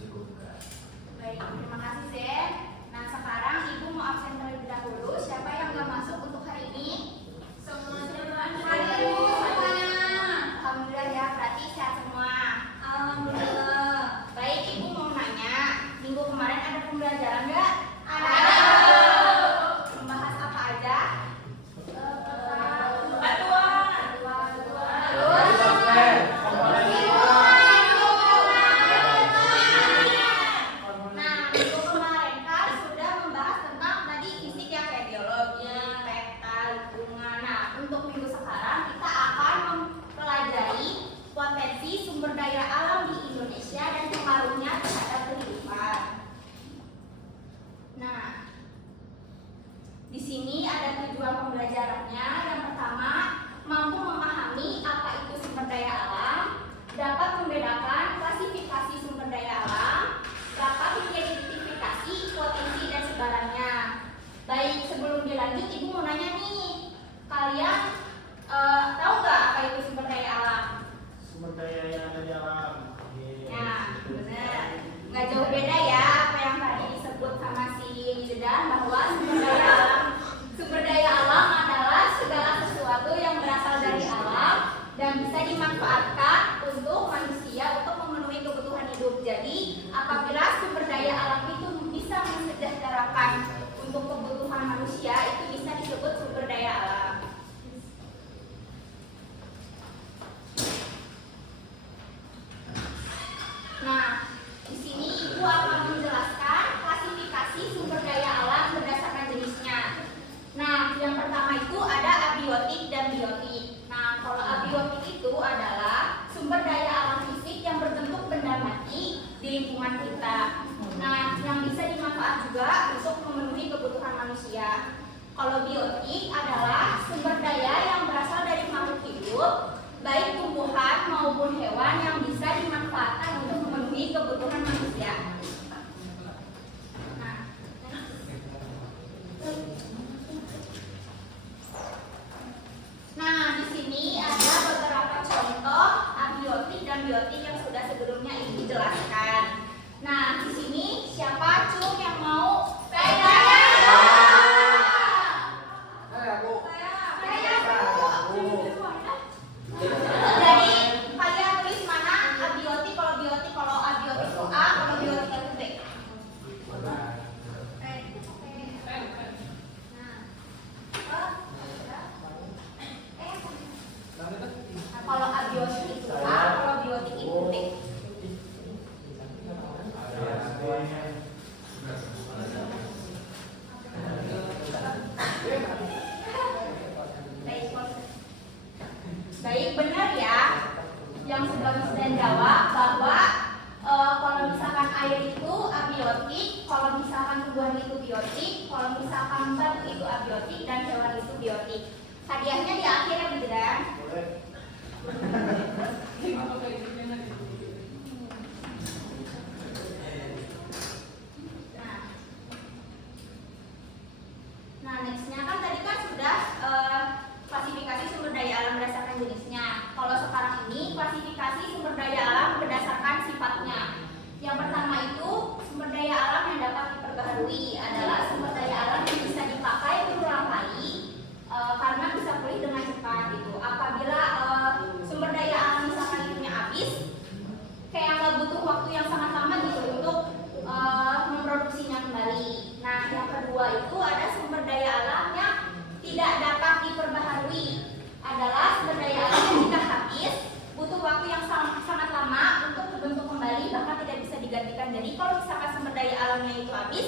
dicukupkan. Baik, terima kasih Zen. Nah sekarang Ibu mau absen terlebih dahulu. Siapa yang nggak masuk untuk hari ini? Semuanya hadir Bu semuanya. Alhamdulillah ya, berarti sehat semua. Alhamdulillah. Baik, Ibu mau nanya, minggu kemarin ada pembelajaran nggak? Ada. Membahas apa aja? Sumber daya alam di Indonesia dan pengaruhnya terhadap kehidupan. Nah, di sini ada tujuan pembelajarannya. Yang pertama, mampu memahami apa itu sumber daya alam, dapat membedakan klasifikasi sumber daya alam, dapat mengidentifikasi potensi dan sebarannya. Baik, sebelum dilanjut, Ibu mau nanya nih, kalian tahu nggak apa itu sumber daya alam? Sumber daya yang ada di alam. Nah, benar. Nggak jauh beda ya apa yang tadi disebut sama si Zedan, bahwa sumber daya alam adalah segala sesuatu yang berasal dari alam dan bisa dimanfaatkan untuk manusia untuk memenuhi kebutuhan hidup. Jadi, apabila sumber daya alam itu bisa mensejahterakan untuk kebutuhan manusia, itu bisa disebut sumber daya alam. Nah, di sini Ibu akan menjelaskan klasifikasi sumber daya alam berdasarkan jenisnya. Nah, yang pertama itu ada abiotik dan biotik. Nah, kalau abiotik itu adalah sumber daya alam fisik yang berbentuk benda mati di lingkungan kita. Nah, yang bisa dimanfaat juga untuk memenuhi kebutuhan manusia. Kalau biotik adalah sumber daya yang berasal dari makhluk hidup, baik tumbuhan maupun hewan yang bisa dimanfaatkan untuk memenuhi kebutuhan manusia. Nah, di sini ada beberapa contoh abiotik dan biotik yang sudah sebelumnya Ibu jelaskan. Nah, di sini siapa Cung yang mau? Jadi kalian tulis mana abiotik, kalau abiotik itu A, kalau biotik itu B. Kalau abiotik itu A, kalau biotik itu B. Baik, benar ya. Yang sudah Misalnya jawab bahwa kalau misalkan air itu abiotik, kalau misalkan tumbuhan itu biotik, kalau misalkan batu itu abiotik, dan hewan itu biotik. Hadiahnya di akhir ya, beneran? Nah, nextnya kan tadi kan sudah klasifikasi sumber daya alam berdasarkan jenisnya. Kalau sekarang ini klasifikasi sumber daya alam berdasarkan sifatnya. Yang pertama itu sumber daya alam yang dapat diperbaharui adalah sumber daya alam yang bisa dipakai berulang kali karena bisa pulih dengan cepat gitu. Apabila sumber daya alam misalkan itunya habis, kayak nggak butuh waktu yang sangat lama gitu untuk memproduksinya kembali. Nah, yang kedua itu ada sumber daya alam yang tidak dapat diperbaharui, adalah sumber daya alam yang jika habis butuh waktu yang sangat lama untuk terbentuk kembali, bahkan tidak bisa digantikan. Jadi kalau misalkan sumber daya alamnya itu habis,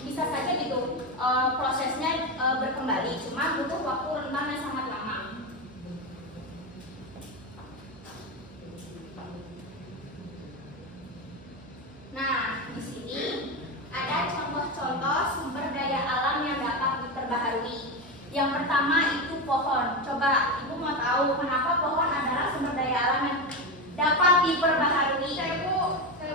bisa saja gitu prosesnya berkembali, cuma butuh waktu rentang yang sangat lama. Nah, di sini ada contoh-contoh sumber daya alam yang dapat diperbaharui. Yang pertama itu pohon. Coba Ibu mau tahu kenapa pohon adalah sumber daya alam yang dapat diperbaharui?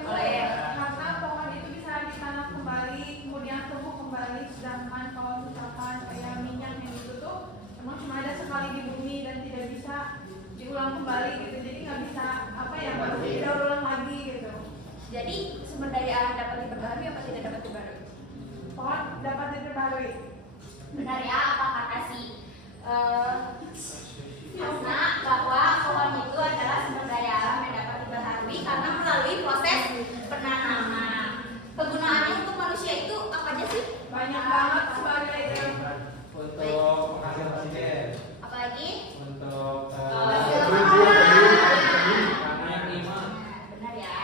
Karena pohon itu bisa ditanam kembali, kemudian tumbuh kembali. Sedangkan kalau misalkan kayak minyak yang itu tuh emang cuma ada sekali di bumi dan tidak bisa diulang kembali gitu. Jadi nggak bisa daur ulang lagi gitu. Jadi sumber daya alam dapat diperbaharui apa tidak dapat diperbaharui? Pohon dapat diperbaharui. Benar ya, apa kata si Hasna bahwa pohon itu adalah sumber daya alam yang dapat diperbaharui karena melalui proses penanaman. Kegunaannya untuk manusia itu apa aja sih? Banyak banget sebagai Untuk penghasil oksigen, Apalagi? untuk Nah, benar ya.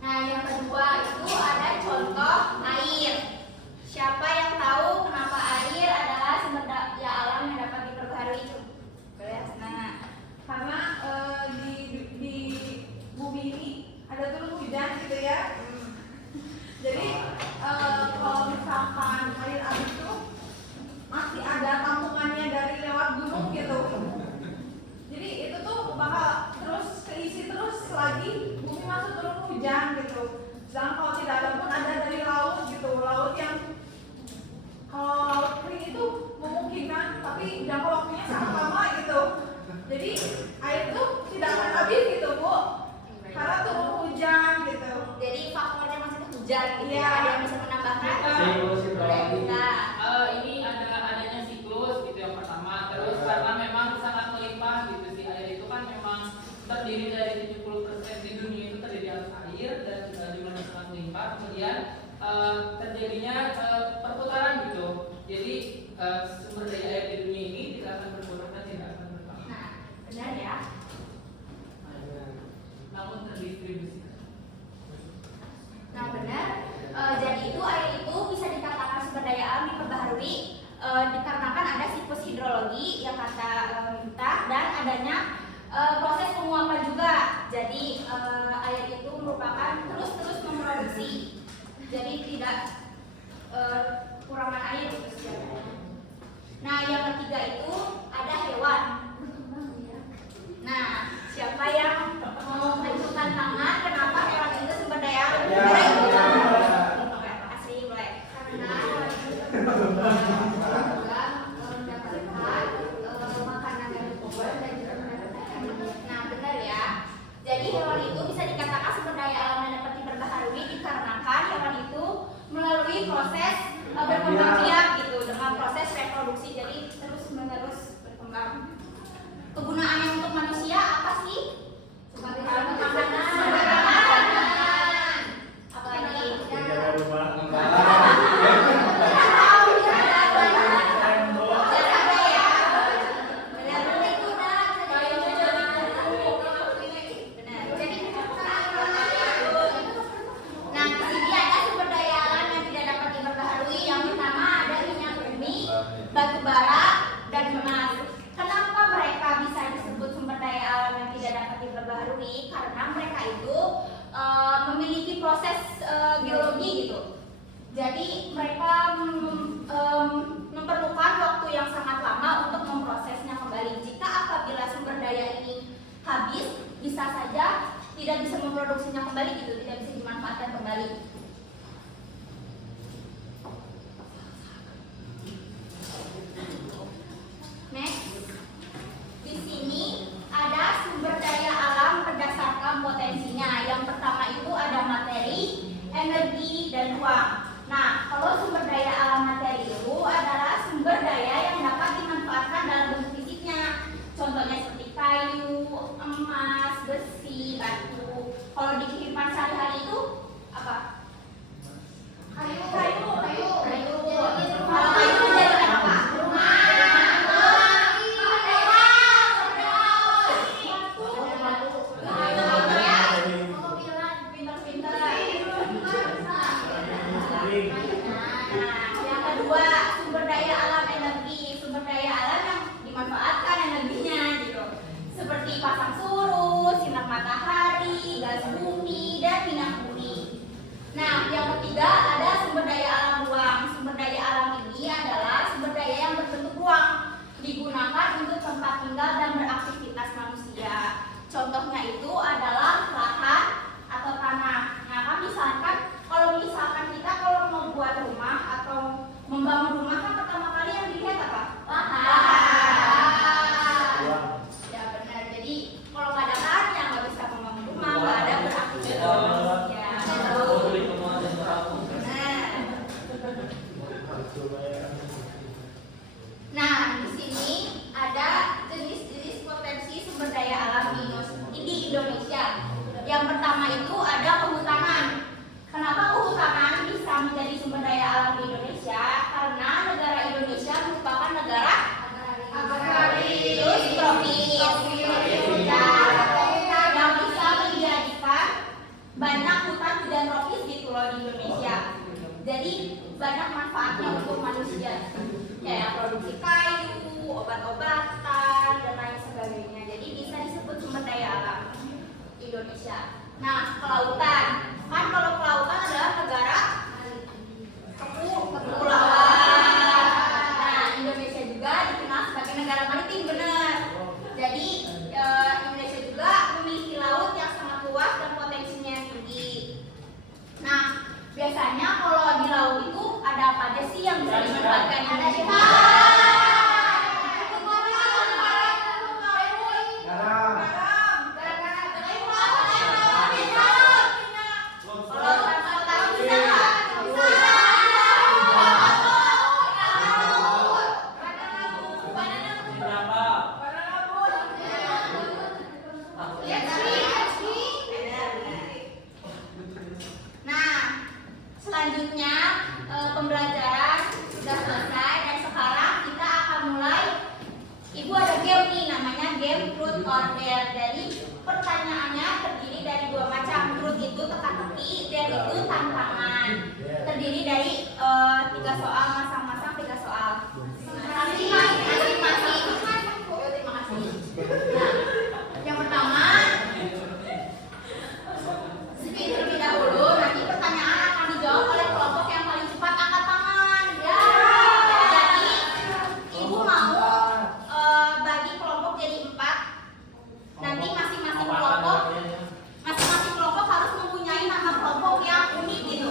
Nah, yang kedua itu ada contoh air. Siapa yang tahu kenapa air adalah sumber daya alam yang dapat diperbaharui? Boleh, Hasna. karena di bumi ini ada turun hujan gitu ya. Jadi kalau misalkan air itu masih ada tampungannya dari lewat gunung gitu. Jadi itu tuh bakal terus keisi terus lagi bumi masuk turun hujan gitu. Sedangkan kalau tidak ada pun ada dari laut gitu, laut yang kalau laut kering itu memungkinkan, tapi jangka waktunya sangat lama gitu. Jadi air itu tidak akan habis gitu Bu, karena turun hujan gitu. Jadi faktornya masih hujan gitu Iya. ya. Ada yang bisa menambahkan? siklus Boleh, hidrologi. kita. Ini adanya siklus gitu yang pertama. Terus karena memang sangat melimpah gitu sih, air itu kan memang terdiri dari 70% di dunia itu terdiri atas air dan jumlahnya sangat melimpah. Kemudian terjadinya perputaran gitu. Jadi sumber daya air di dunia ini tidak akan berkurang dan tidak akan bertambah. Nah, benar ya. Namun terdistribusikan. Nah, benar. Jadi itu air itu bisa dikatakan sumber daya alam diperbaharui dikarenakan ada siklus hidrologi yang kata Miftah dan adanya proses penguapan juga. Jadi air itu merupakan terus memproduksi. Jadi tidak kurangan air gitu sebenarnya. Nah, yang ketiga itu ada hewan. Nah, siapa yang mau menunjukkan tangan kenapa hewan itu sumber daya alam? Boleh, makasih, boleh. Karena hewan itu juga mendapatkan makanan dari pohon dan juga mendapatkan. Nah, benar ya. Jadi hewan itu bisa dikatakan sumber daya alam yang dapat diperbaharui dikarenakan hewan itu melalui proses berkembang biak gitu dengan proses reproduksi, jadi terus menerus berkembang. Kegunaannya untuk manusia apa sih? Sebagai makanan. Apalagi? Menjaga rumah. Nah, di sini ada sumber daya alam yang tidak dapat diperbaharui. Yang pertama ada minyak bumi, batu bara, dan emas. Kenapa mereka bisa disebut sumber daya alam yang tidak dapat diperbaharui? Karena mereka itu memiliki proses geologi gitu. Jadi mereka memerlukan waktu yang sangat lama untuk memprosesnya kembali. Jika apabila sumber daya ini habis, bisa saja tidak bisa memproduksinya kembali gitu, tidak bisa dimanfaatkan kembali. Next, di sini ada sumber daya alam berdasarkan potensinya. Yang pertama itu ada materi, energi, dan uang. Nah, kalau sumber daya alam materi itu adalah sumber daya yang dapat dimanfaatkan dalam bentuk fisiknya. Contohnya seperti kayu, emas, besi, batu. Kalau di kehidupan sehari-hari itu apa? Indonesia. Yang pertama itu ada kehutanan. Kenapa kehutanan bisa menjadi sumber daya alam di Indonesia? Karena negara Indonesia merupakan negara agraris tropis yang bisa menjadikan banyak hutan hujan tropis gitu loh di Indonesia. Jadi banyak manfaatnya untuk manusia, kayak produksi kayu, obat-obatan, dan lain sebagainya. Jadi bisa disebut sumber daya alam Indonesia. Nah, kelautan, kan kalau kelautan adalah negara kepulauan. Nah, Indonesia juga dikenal sebagai negara maritim, benar. Jadi Indonesia juga memiliki laut yang sangat luas dan potensinya tinggi. Nah, biasanya kalau di laut itu ada apa aja sih yang bisa dimanfaatkan Indonesia? Selanjutnya pembelajaran sudah selesai dan sekarang kita akan mulai. Ibu ada game nih, namanya game truth or dare. Jadi pertanyaannya terdiri dari dua macam. Truth itu teka-teki, dare itu tantangan. Terdiri dari 3 soal, masing-masing 3 soal. Masing-masing. Terima kasih. Nah, yang pertama speed terlebih dahulu. Nanti pertanyaan akan dijawab oleh kelompok yang paling cepat angkat tangan. Ya. Jadi ibu mau bagi kelompok jadi 4. Nanti masing-masing kelompok harus mempunyai nama kelompok yang unik gitu.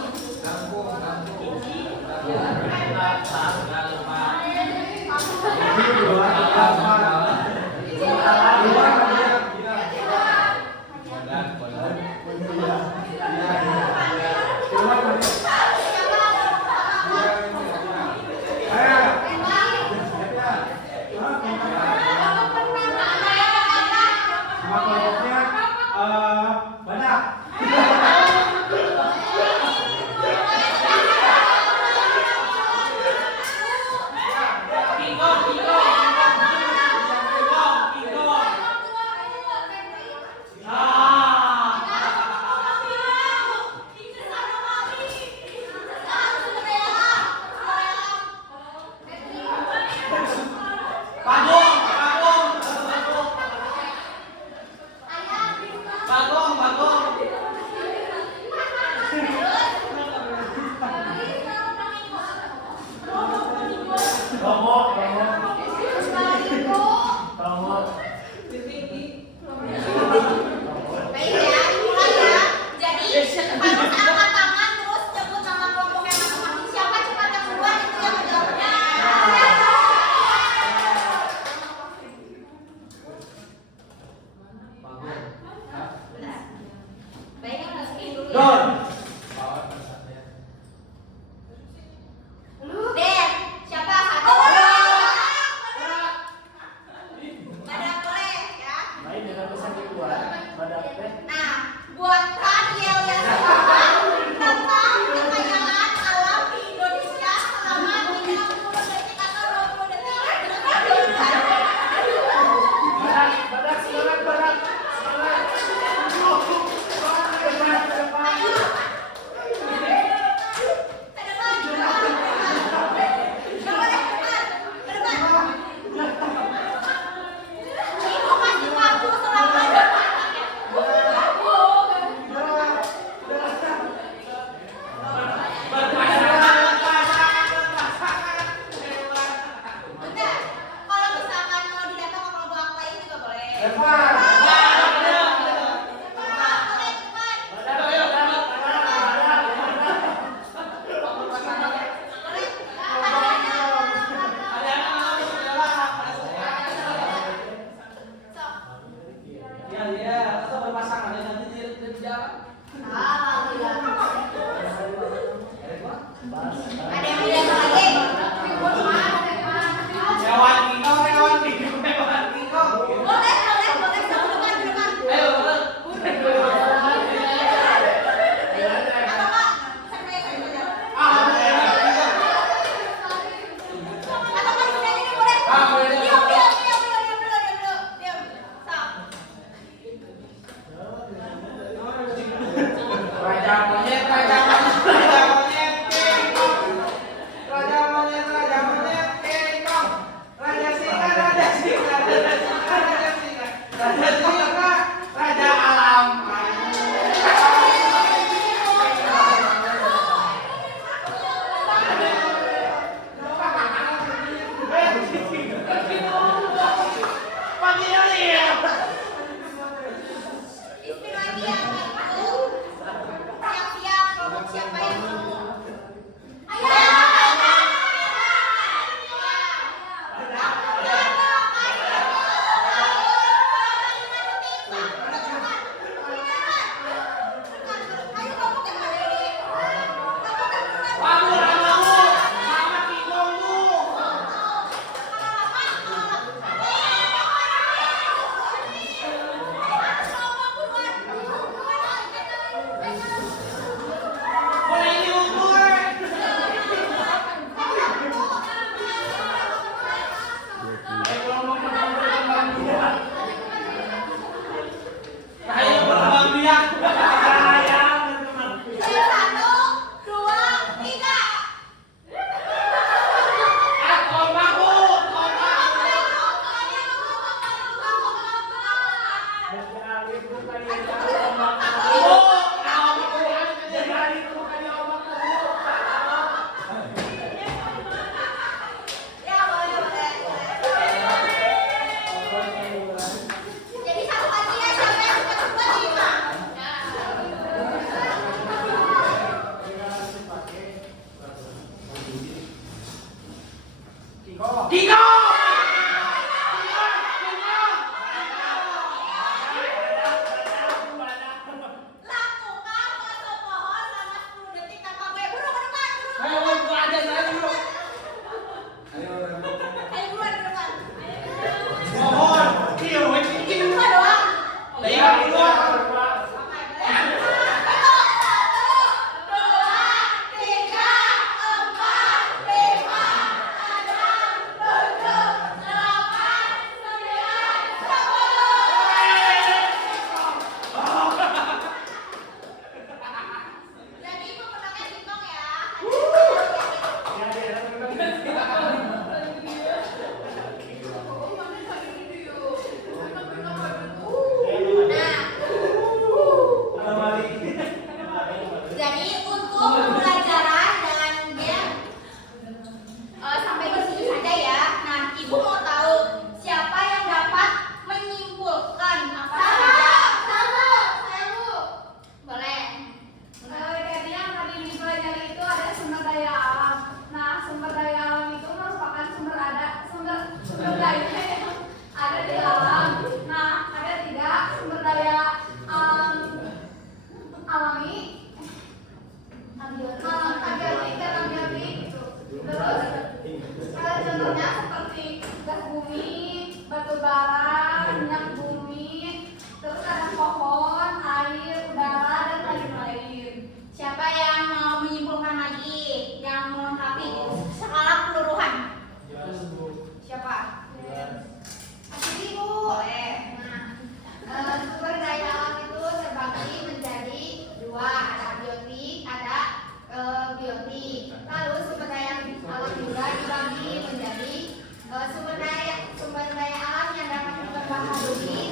Ayo, Raja alam. Istri lagi yang itu. Siap-siap, kelompok siapa yang mau? Ayo. Jadi satu lagi ya, siapa yang suka berdua lima? Kiko. Lakukan foto pohon selama 10 detik tanpa gue. Buru ke depan, buru. Ayo, gua aja saya dulu. Ayo buruan ke depan. Mohon. Kio, ini Dua doang. Iya, keluar. Jadi pemenangnya Bintang ya. Jadi untuk pembelajaran dan game sampai di sini saja ya. Nah, ibu mau tahu siapa yang dapat menyimpulkan apa saja? Saya Bu. Boleh. Jadi yang tadi dipelajari itu ada sumber daya alam. Nah, sumber daya alam itu merupakan sumber daya yang ada di alam. Nah, ada tiga sumber daya alami, abiotik dan abiotik. Terus contohnya seperti gas bumi, batu bara, minyak bumi, terus ada pohon, air, udara dan lain-lain. Siapa yang mau menyimpulkan lagi? Yang melengkapi skala keseluruhan? Siapa? Asli Bu. Boleh. Nah, sumber daya alam itu terbagi menjadi dua, ada abiotik, ada biotik. Lalu sumber daya alam juga dibagi menjadi sumber daya alam yang dapat diperbaharui